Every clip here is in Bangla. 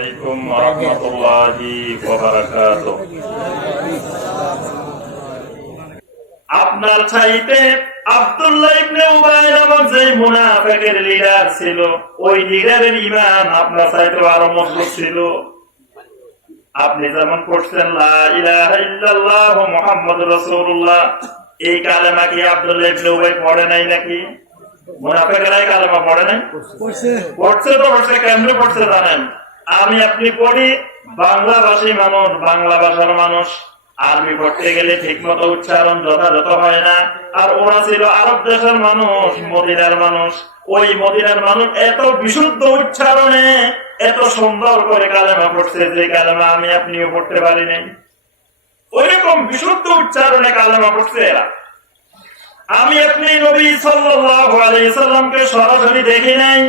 আলাইকুম ওয়া রাহমাতুল্লাহি ওয়া বারাকাতুহু। আপনার চাইতে আব্দুল্লাহ ইবনে উবাই নামক যে মুনাফিকের লিডার ছিল, ওই লিডারের ঈমান আপনার চাইতে আরো মজবুত ছিল। আপনি যেমন পড়ছেন লা ইলাহা ইল্লাল্লাহ মুহাম্মাদুর রাসূলুল্লাহ, এই কালেমা কি আব্দুল্লাহ ইবনে উবাই পড়ে নাই নাকি? মুনাফিকেরা এই কালেমা পড়ে নাই? পড়ছে তো পড়ছে। কেমনে পড়ছে জানেন? আমি আপনি পড়ি বাংলা ভাষার মানুষ, আরবি পড়তে গেলে ঠিক মতো উচ্চারণ যথাযথ হয় না। আর ওরা ছিল আরব দেশের মানুষ, মদিনার মানুষ। ওই মদিনার মানুষ এত বিশুদ্ধ উচ্চারণে এত সুন্দর করে কালেমা পড়ছে, যে কালেমা আমি আপনিও পড়তে পারি নাই। ওইরকম বিশুদ্ধ উচ্চারণে কালেমা পড়ছে এরা। আমি আপনি নবী সাল্লাল্লাহু আলাইহি সাল্লামকে সরাসরি দেখি নাই,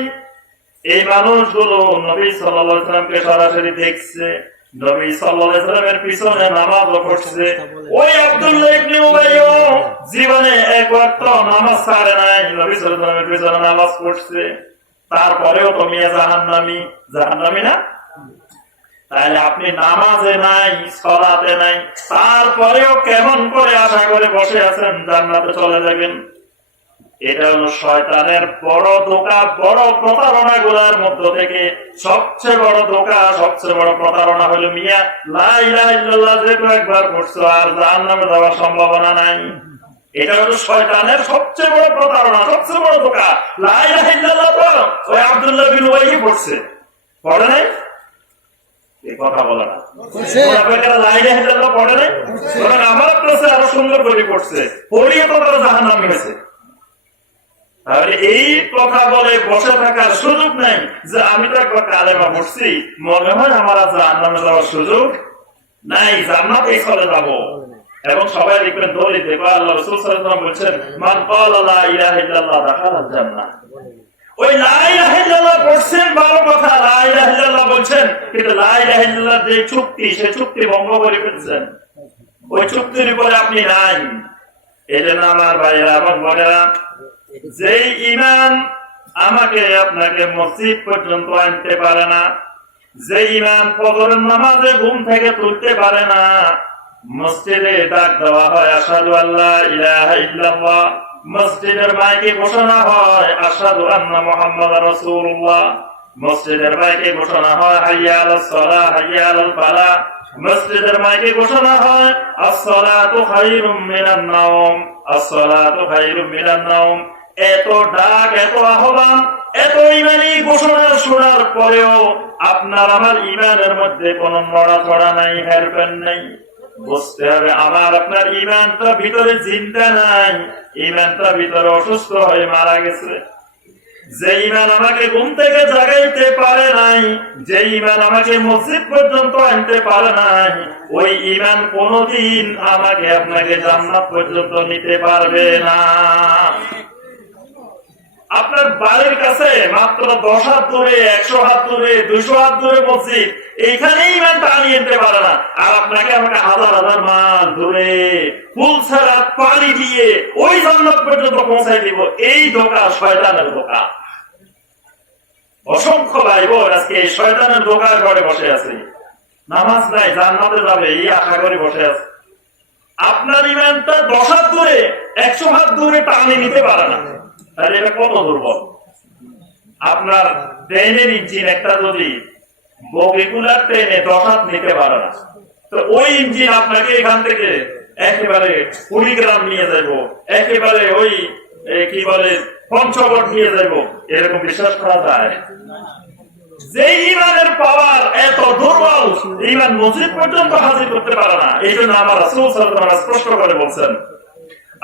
এই মানুষগুলো নবী সাল্লাল্লাহু আলাইহি সাল্লামকে সরাসরি দেখছে, নবী সাল্লাল্লাহু আলাইহি সাল্লামের পিছনে নামাজও পড়ছে। ওই আব্দুল্লাহ ইবনে উবাইও জীবনে এক ওয়াক্ত নামাজ ছাড়ে নাই, নবী সাল্লাল্লাহু আলাইহি সাল্লামের পিছনে নামাজ পড়ছে। তারপরেও তো মিয়া জাহান্নামী না? তাহলে আপনি নামাজে নাই, সালাতে নাই, তারপরেও কেমন করে আশা করে বসে আছেন জান্নাতে চলে যাবেন? এটা হলো শয়তানের বড় ধোঁকা। বড় প্রতারণা গুলার মধ্য থেকে সবচেয়ে বড় ধোঁকা, সবচেয়ে বড় প্রতারণা হলো মিয়া লা ইলাহা ইল্লাল্লাহ যে একবার পড়ছো আর জাহান্নামে যাওয়ার সম্ভাবনা নাই। এটা হলো শয়তানের সবচেয়ে বড় প্রতারণা, সবচেয়ে বড় ধোঁকা। লা ইলাহা ইল্লাল্লাহ তো ওই আব্দুল্লাহ বিন উবাই পড়ছে, পড়ে নাই? এই কথা বলা না, লা ইলাহা ইল্লাল্লাহ পড়ে নাই, বরং আমার কাছে আরো সুন্দর করে পড়ছে, পড়িয়ে তো তারা জাহান্নামী হয়েছে। তাহলে এই কথা বলে বসে থাকার সুযোগ নাই যে আমি তো একবার কালেমা পড়ছি, মনে হয় আমার জান্নাতে যাওয়ার সুযোগ নাই, জান্নাতেই চলে যাব। এবং সবাই দেখবেন দলিল দেখো আল্লাহ রাসূল সাল্লাল্লাহু আলাইহি ওয়াসাল্লাম বলেছেন মান ক্বালা লা ইলাহা ইল্লাল্লাহ দাখালাল জান্নাহ। ওই লা ইলাহা ইল্লাল্লাহ পড়ছেন ভালো কথা, লা ইলাহা ইল্লাল্লাহ বলছেন, কিন্তু লা ইলাহা ইল্লাল্লাহ যে চুক্তি, সে চুক্তি ভঙ্গ করে ফেলছেন। ওই চুক্তির উপরে আপনি নাই। এজন্য আমার ভাইরা এবং বোনেরা, যেই ঈমান আমাকে আপনাকে মসজিদ পর্যন্ত আনতে পারে না, যে ঈমান ফজরের নামাজে ঘুম থেকে তুলতে পারে না, মসজিদে ডাক দেওয়া হয় আশহাদু আল্লা ইলাহা ইল্লাল্লাহ, মসজিদের মাইকে ঘোষণা হয় আশহাদু আন্না মুহাম্মাদার রাসূলুল্লাহ, মসজিদের মাইকে ঘোষণা হয় হাইয়া আলাস সালাহ হাইয়া আলাল ফালাহ, মসজিদের মাইকে ঘোষণা হয় আসসালাতু খায়রুম মিনান নাওম, আসসালাতু খায়রুম মিনান নাওম। এত ডাক, এত আহ্বান, এত ঈমানী ঘোষণা শোনার পরেও আপনার আমার ঈমানের মধ্যে কোনো নড়াচড়া নাই, হেরফের নাই। বুঝতে হবে আমার আপনার ঈমানটা ভিতরে জিন্দা নাই, ঈমানটা ভিতরে অসুস্থ হয়ে মারা গেছে। যে ঈমান আমাকে ঘুম থেকে জাগাইতে পারে নাই, যে ঈমান আমাকে মসজিদ পর্যন্ত আনতে পারে নাই, ওই ঈমান কোনদিন আমাকে আপনাকে জান্নাত পর্যন্ত নিতে পারবে না। আপনার বাড়ির কাছে মাত্র 10 হাত দূরে, 100 হাত দূরে, 200 হাত দূরে মসজিদ, এইখানে ঈমানটা আনিয়ে নিতে পারে না। আর আপনাকে আমাকে হাজার হাজার মাইল দূরে ফুল ছাড়া পানি দিয়ে ওই জান্নাত পর্যন্ত পৌঁছাই দিব। এই ধোঁকা শয়তানের ধোঁকা। অসংখ্য ভাই বোন আজকে এই শয়তানের ধোঁকার ঘরে বসে আছে, নামাজ নাই, জান্নাতে যাবে এই আশা করে বসে আছে। আপনার ঈমানটা 10 হাত দূরে, 100 হাত দূরে টানে নিতে পারে না। তাহলে এটা কত দুর্বল। আপনার ট্রেনের ইঞ্জিন একটা যদি বগিগুলার ট্রেনে 10 হাত নিতে পারে না, তো ওই ইঞ্জিন আপনাকে এখান থেকে একেবারে কুড়িগ্রাম নিয়ে যাবো, একেবারে ওই কি বলে পঞ্চগড় নিয়ে যাবো, এরকম বিশ্বাস করা যায়? যে ঈমানের পাওয়ার এত দুর্বল, ঈমান মসজিদ পর্যন্ত হাজির করতে পারে না। এই জন্য আমার রাসূল সাল্লাল্লাহু আলাইহি ওয়াসাল্লাম স্পষ্ট করে বলছেন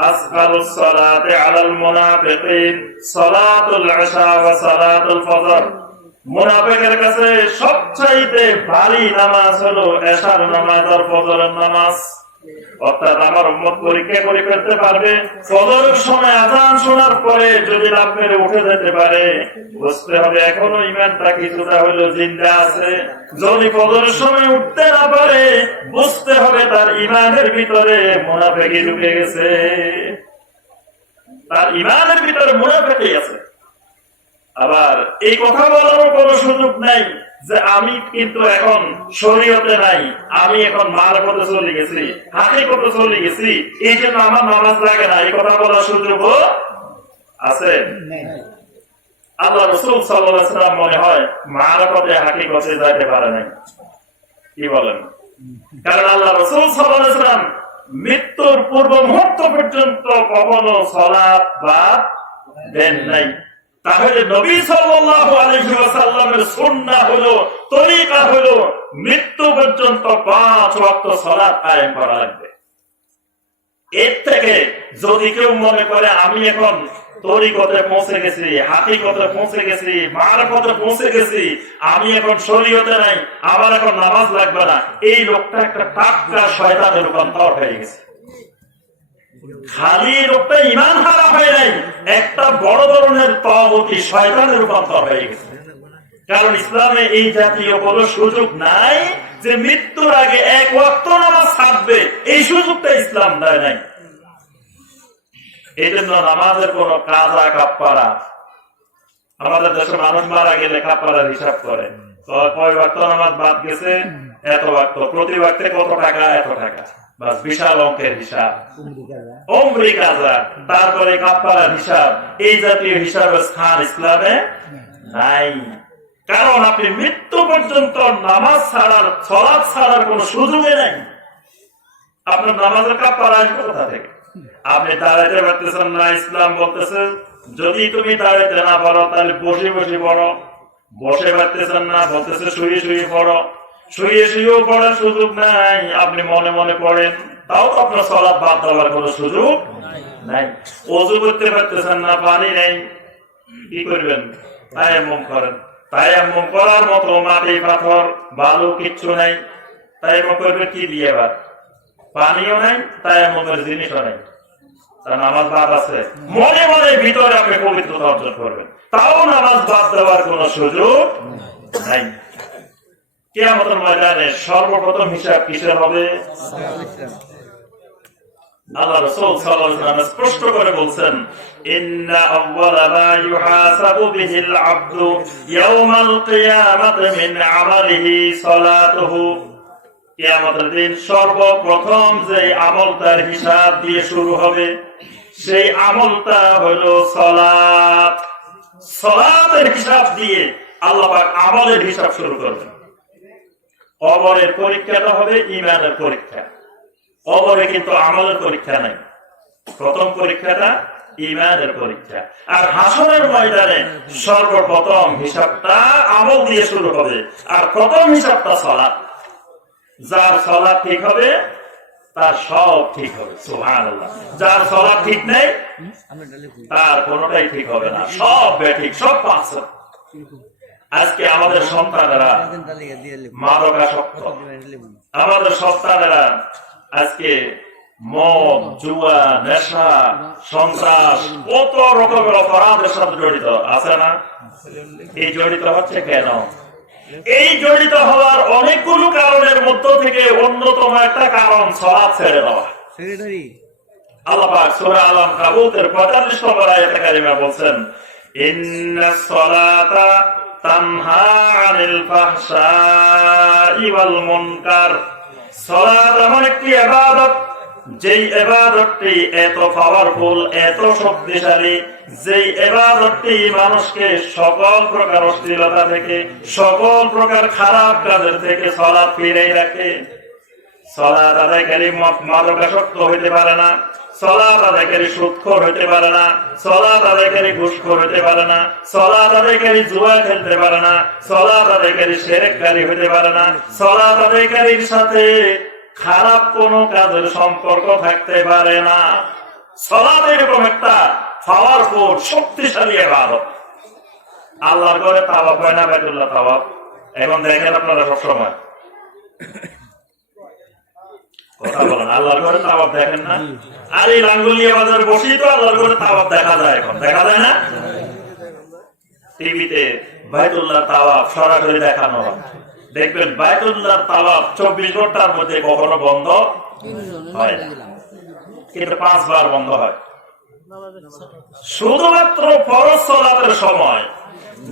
আসগালুস সালাতি আলাল মুনাফিকিন সালাতুল ইশা ওয়া সালাতুল ফজর। মুনাফিকের কাছে সবচাইতে ভারী নামাজ হলো ইশার নামাজ আর ফজরের নামাজ। অর্থাৎ আমার উম্মত পরীক্ষা করে ফেলতে পারবে, ফজরের সময় আযান শোনার পরে যদি লাভ মেরে উঠে যেতে পারে, বুঝতে হবে এখনো ঈমানটা কিছুটা হলেও জিন্দা আছে। যদি ফজরের সময় উঠতে না পারে, বুঝতে হবে তার ঈমানের ভিতরে মুনাফিকি ঢুকে গেছে, তার ঈমানের ভিতরে মুনাফিকি আছে। আবার এই কথা বলারও কোনো সুযোগ নাই যে আমি কিন্তু এখন শরীয়তে নাই, আমি এখন মারফতে চলে গেছি, হাকিকতে চলে গেছি, এই জন্য আমার নামাজ লাগে না, এই কথা বলার সুযোগ আছে? আল্লাহ রাসূল সাল্লাল্লাহু আলাইহি ওয়াসাল্লাম মনে হয় মারফতে হাকিকতে যাইতে পারে নাই। কি বলেন? কারণ আল্লাহ রাসূল সাল্লাল্লাহু আলাইহি ওয়াসাল্লাম মৃত্যুর পূর্ব মুহূর্ত পর্যন্ত কখনো সালাত বাদ দেন নাই। তাহলে নবী সাল্লাল্লাহু আলাইহি ওয়াসাল্লামের সুন্নাহ হলো, তরিকা হলো মৃত্যু পর্যন্ত 5 ওয়াক্ত সালাত কায়েম করা লাগবে। এর থেকে যদি কেউ মনে করে আমি এখন তরিকতে পৌঁছে গেছি, হাকিকতে পৌঁছে গেছি, মারফতে পৌঁছে গেছি, আমি এখন শরীয়তে নাই, আমার এখন নামাজ লাগবে না, এই লোকটা একটা টাটকা শয়তানে রূপান্তর হয়ে গেছে। খালি লোকটা ঈমান হারা হয়ে নাই, একটা বড় ধরনের তাগুতি শয়তানে রূপান্তর হয়ে গেছে। কারণ ইসলামে এই জাতীয় কোনো সুযোগ নাই যে মৃত্যুর আগে 1 ওয়াক্ত নামাজ ছাড়বে, এই সুযোগটা ইসলাম দেয় নাই। এই জন্য নামাজের কোন কাজা কাপ্পারা, আমাদের দেশে মানুষ মারা গেলে কাপ্পারার হিসাব করে, কয় ওয়াক্ত নামাজ বাদ গেছে, এত ওয়াক্ত, প্রতি ওয়াক্তে কত টাকা, এত টাকা, বাস বিশাল অঙ্কের হিসাব, উমরি কাজা, তারপরে কাপ্পারার হিসাব। এই জাতীয় হিসাবের স্থান ইসলামে নাই। কারণ আপনি মৃত্যু পর্যন্ত নামাজ ছাড়ার, সালাত ছাড়ার কোন সুযোগই নাই। আপনার নামাজের কাপ্পারা আসবে কোথা থেকে? আপনি দাঁড়াইতে পারতেছেন না, ইসলাম বলতেছে যদি তুমি দাঁড়াইতে না পারো তাহলে বসে বসে পড়ো, বসে পারতেছেন না বলতেছে শুয়ে শুয়ে পড়ো, শুয়ে শুয়েও পড়ার সুযোগ নাই, আপনি মনে মনে পড়েন, তাও আপনার সালাত বাদ দেওয়ার কোনো সুযোগ নাই। ওযু করতে পারতেছেন না, পানি নেই, কি করবেন? তায়াম্মুম করেন। তায়াম্মুম করার মতো মাটি পাথর বালু কিচ্ছু নাই, তায়াম্মুম করবে কি দিয়ে? এবার পানিও নাই, তায়াম্মুমের জিনিসও নাই, তার নামাজ বাদ আছে। মনে মনে ভিতরে আপনি পবিত্রতা অর্জন করবেন, তাও নামাজ বাদ দেওয়ার কোন সুযোগ নাই। কিয়ামতের ময়দানে সর্বপ্রথম হিসাব কিসের হবে? আল্লাহ রাসূল সাল্লাল্লাহু আলাইহি ওয়াসাল্লাম স্পষ্ট করে বলছেন, ইন্না আউওয়ালা মা ইউহাসাবু বিহিল আবদু ইয়াওমাল কিয়ামাতি মিন আমালিহি সালাতুহু। কিয়ামতের দিন সর্বপ্রথম যে আমলটার হিসাব দিয়ে শুরু হবে, সেই আমলটা হলো সালাত। সালাতের হিসাব দিয়ে আল্লাহ পাক আমলের হিসাব শুরু করবেন। কবরের পরীক্ষাটা হবে ঈমানের পরীক্ষা, কবরে কিন্তু আমলের পরীক্ষা নাই। প্রথম পরীক্ষাটা ঈমানের পরীক্ষা। আর হাসরের ময়দানে সর্বপ্রথম হিসাবটা আমল দিয়ে শুরু হবে, আর প্রথম হিসাবটা সালাত। যার সালাত ঠিক হবে তার সব ঠিক হবে, সুবহানাল্লাহ। যার সালাত ঠিক নেই তার কোনটাই ঠিক হবে না, সব বেঠিক, সব পাচ্ছে। আজকে আমাদের সন্তানেরা মাদকাসক্ত, আমাদের সন্তানেরা আজকে মদ, জুয়া, নেশা, সন্ত্রাস, কত রকমের অপরাধের সাথে জড়িত আছে না? এই জড়িত হচ্ছে কেন? এই জড়িত হওয়ার অনেকগুলো কারণের মধ্য থেকে অন্যতম একটা কারণ সালাত ছেড়ে দেওয়া। আল্লাহ পাক সূরা আল-আনকাবুতের 45 নম্বর আয়াতে কারিমা বলছেন, ইন্নাস সালাতা তানহা আনিল ফাহশাই ওয়াল মুনকার। সালাত এমন একটি ইবাদত, যেই ইবাদতটি এত পাওয়ারফুল, এত শক্তিশালী, যেই ইবাদতটি মানুষকে সকল প্রকার অশ্লীলতা থেকে, সকল প্রকার খারাপ কাজের থেকে সালাত ফিরিয়ে রাখে। সালাত আদায়কারী মাদকাসক্ত হইতে পারে না, সালাত আদায়কারী সুদখোর হইতে পারে না, সালাত আদায়কারী ঘুষখোর হইতে পারে না, সালাত আদায়কারী জুয়া খেলতে পারে না, সালাত আদায়কারী শিরককারী হইতে পারে না, সালাত আদায়কারীর সাথে খারাপ কোন কাজের সম্পর্ক থাকতে পারে না। সালাত এরকম একটা পাওয়ারফুল, শক্তিশালী ইবাদত। আল্লাহর ঘরে তাওয়াফ হয় না, বাইতুল্লাহ তাওয়াফ এখন দেখেন আপনারা সবসময়, কথা বলেন, আল্লাহর ঘরে তাওয়াফ দেখেন না? আর এই লাঙ্গুলিয়া বাজার বসেই তো আল্লাহর ঘরে তাওয়াফ দেখা যায়, এখন দেখা যায় না? টিভিতে বাইতুল্লাহ তাওয়াফ সরাসরি দেখানো হয়, দেখবেন বাইতুল্লাহ তাওয়াফ 24 ঘন্টার মধ্যে কখনো বন্ধ হয় না, কিন্তু 5 বার বন্ধ হয়। শুধুমাত্র ফরজ সালাতের সময়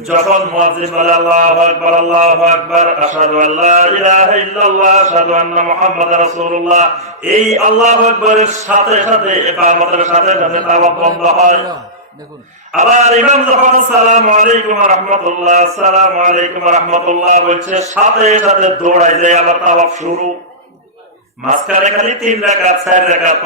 যখন মুয়াজ্জিন বলে আল্লাহু আকবার আল্লাহু আকবার আশহাদু আল্লা ইলাহা ইল্লাল্লাহ আশহাদু আন্না মুহাম্মাদার রাসূলুল্লাহ, এই আল্লাহু আকবারের সাথে সাথে ইকামতের সাথে সাথে তাওয়াফ বন্ধ হয়। আবার ইমাম যখন আসসালামু আলাইকুম ওয়া রাহমাতুল্লাহ আসসালামু আলাইকুম ওয়া রাহমাতুল্লাহ বলছে, সাথে সাথে দৌড়ায় যায় আবার তাওয়াফ শুরু। মাঝখানে খালি 3 রাকাত 4 রাকাত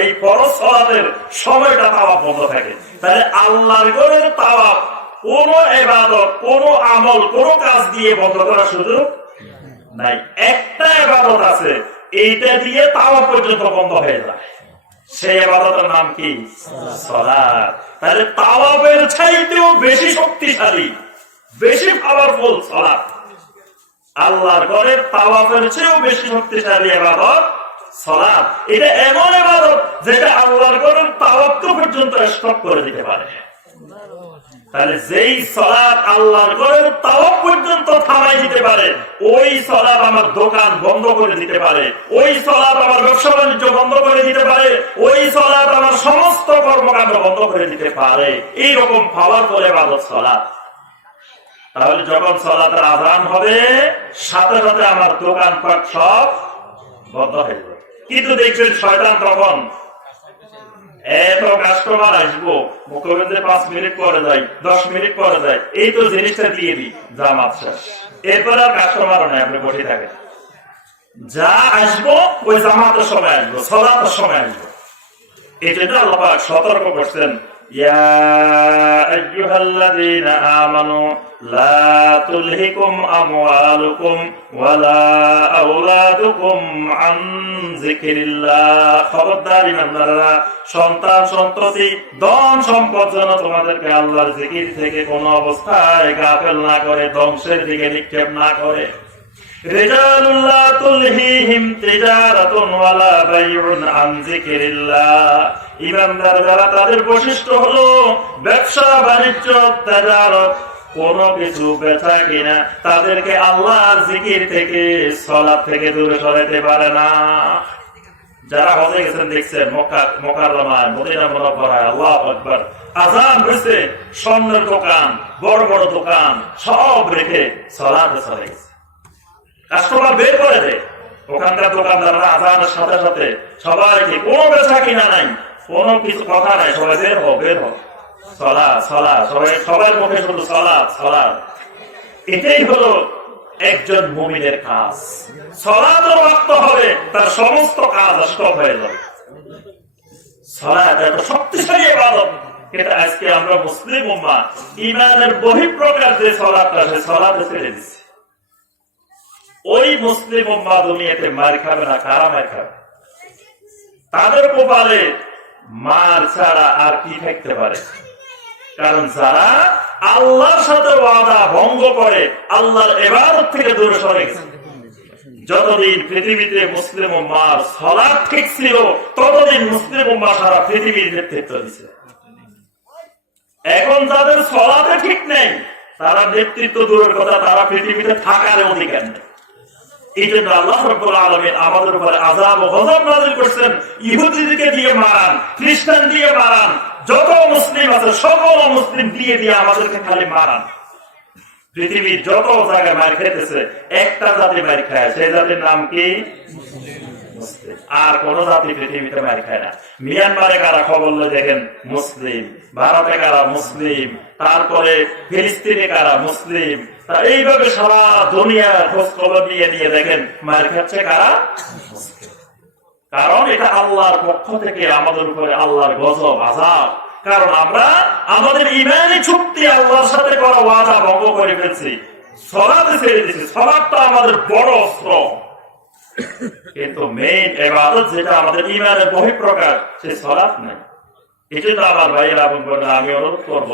এই ফরজ সালাতের সময়টা তাওয়াফ বন্ধ থাকে। তাহলে আল্লাহর ঘরের তাওয়াফ কোন ইবাদত, কোন আমল, কোন কাজ দিয়ে বন্ধ করার সুযোগ নাই। একটা ইবাদত আছে, এইটা দিয়ে তাওয়াফ পর্যন্ত বন্ধ হয়ে যায়, সেই ইবাদতের নাম কি? সালাত। তাহলে তাওয়াফের চাইতেও বেশি শক্তিশালী, বেশি পাওয়ারফুল সালাত। আল্লাহর ঘরের তাওয়াফের চেয়েও বেশি শক্তিশালী ইবাদত সালাত। এটা এমন ইবাদত যেটা আল্লাহর ঘরের তাওয়াফকে পর্যন্ত স্টপ করে দিতে পারে। তাহলে যেই সালাত আল্লাহর ঘরের তাওয়াফ পর্যন্ত থামাই দিতে পারে, ওই সালাত আমার দোকান বন্ধ করে দিতে পারে, ওই সালাত আমার ব্যবসা বাণিজ্য বন্ধ করে দিতে পারে, ওই সালাত আমার সমস্ত কর্মকাণ্ড বন্ধ করে দিতে পারে। এইরকম পাওয়ারফুল ইবাদত সালাত। তাহলে যখন সালাতের আযান হবে, সাথে সাথে আমার দোকানপাট সব বন্ধ হয়ে যাবে। কিন্তু দেখবেন শয়তান তখন এত কাস্টমার আসবো, মুখে 5 মিনিট পরে যায়, 10 মিনিট পরে যায়, এই তো জিনিসটা দিয়ে দিই, জামাত শেষ, এরপর আর কাস্টমারও নাই, আপনি বসে থাকেন। যা আসবো ওই জামাতের সময় আসবো, সালাতের সময় আসবো। এই জন্য আল্লাহ পাক সতর্ক করছেন, ইয়া আইয়ুহাল্লাযীনা আমানু লা তুলহিকুম আমওয়ালুকুম ওয়ালা আওলাদুকুম আন যিকরিল্লাহ। খবরদার ইমানদাররা, সন্তান সন্ততি ধন সম্পদ যেন তোমাদেরকে আল্লাহর জিকির থেকে কোন অবস্থায় গাফেল না করে, ধ্বংসের দিকে নিক্ষেপ না করে। রিজালুন লা তুলহিহিম তিজারাতুন ওয়ালা বাইউন আন যিকরিল্লাহ। ইমানদার যারা, তাদের বৈশিষ্ট্য হলো ব্যবসা বাণিজ্য, তিজারত, কোন কিছু বেচা কিনা তাদেরকে আল্লাহর জিকির থেকে, সালাত থেকে দূরে সরাতে পারে না। যারা হজে গেছেন দেখছেন, মক্কা মুকাররমায়, মদিনা মুনাওয়ারায় আল্লাহু আকবার আযান হইছে, স্বর্ণের দোকান, বড় বড় দোকান সব রেখে সালাতে চলে গেছে। কাস্টমার বের করে দেয়, ওখানকার দোকানদাররা আযানের সাথে সাথে সবাইকে, কোনো বেচা কিনা নাই, কোনো কিছু কথা নাই, সবাই বের হো বের হো, সালাত সালাত, সবার মুখে শুধু সালাত সালাত। এটাই হলো একজন মুমিনের কাজ। সালাতের ওয়াক্ত হবে, তার সমস্ত কাজ স্টপ হয়ে যাবে। সালাত এত শক্তিশালী ইবাদত, এটা আজকে আমরা মুসলিম উম্মাহ ঈমানের বহিঃপ্রকাশ যে সালাতটা, সেই সালাতে ছেড়ে দিচ্ছি। ওই মুসলিম উম্মাহ দুনিয়াতে মার খাবে না, কারা মার খাবে? তাদের কপালে মার ছাড়া আর কি থাকতে পারে? কারণ যারা আল্লাহর সাথে ওয়াদা ভঙ্গ করে, আল্লাহর ইবাদত থেকে দূরে সরে গেছে। যতদিন পৃথিবীতে মুসলিম উম্মাহর সালাত ঠিক ছিল, ততদিন মুসলিম উম্মাহ সারা পৃথিবীর নেতৃত্ব দিচ্ছে। এখন যাদের সালাতে ঠিক নেই, তারা নেতৃত্ব দূরের কথা, তারা পৃথিবীতে থাকার অধিকার নেই। এই জন্য আল্লাহ রাব্বুল আলামিন আমাদের উপরে আযাব ও গজব নাযিল করছেন। ইহুদিদেরকে দিয়ে মারান, খ্রিস্টান দিয়ে মারান, যত মুসলিম আছে সকল মুসলিম দিয়ে আমাদেরকে খালি মারান। পৃথিবীর যত জায়গায় মার খেতেছে, একটা জাতি মার খায়, সেই জাতির নাম কি? মুসলিম। আর কোন জাতি পৃথিবীতে মার খায় না। মিয়ানমারে কারা খবর দেখেন? মুসলিম। ভারতে কারা? মুসলিম। তারপরে ফিলিস্তিনে কারা? মুসলিম। এইভাবে সারা দুনিয়ার খোঁজ খবর নিয়ে দেখেন মার খাচ্ছে কারা? কারণ এটা আল্লাহর পক্ষ থেকে আমাদের উপরে আল্লাহর গজব, আযাব। কারণ আমরা আমাদের ঈমানি চুক্তি আল্লাহর সাথে করা ওয়াদা ভঙ্গ করে ফেলছি, সালাত ছেড়ে দিয়েছি। সালাতটা আমাদের বড় অস্ত্র, কিন্তু মেইন ইবাদত যেটা আমাদের ঈমানের বহিঃপ্রকাশ, সেই সালাত নাই। এজন্য আমার ভাইয়েরা এবং বোনেরা, আমি অনুরোধ করব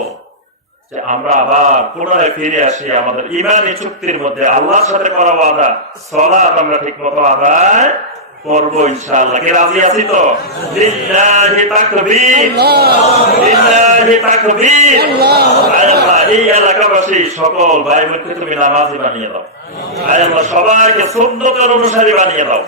যে আমরা আবার পুনরায় ফিরে আসি আমাদের ঈমানি চুক্তির মধ্যে। আল্লাহর সাথে করা ওয়াদা, সালাত আমরা ঠিক মতো আদায় করবো ইনশাআল্লাহ। কি রাজি আছি তো? লিল্লাহি তাকবীর, লিল্লাহি তাকবীর। আল্লাহ এই এলাকাবাসী সকল ভাই বোনকে তুমি নামাজি বানিয়ে দাও। আল্লাহ সবাইকে সুন্নতের অনুসারী বানিয়ে দাও।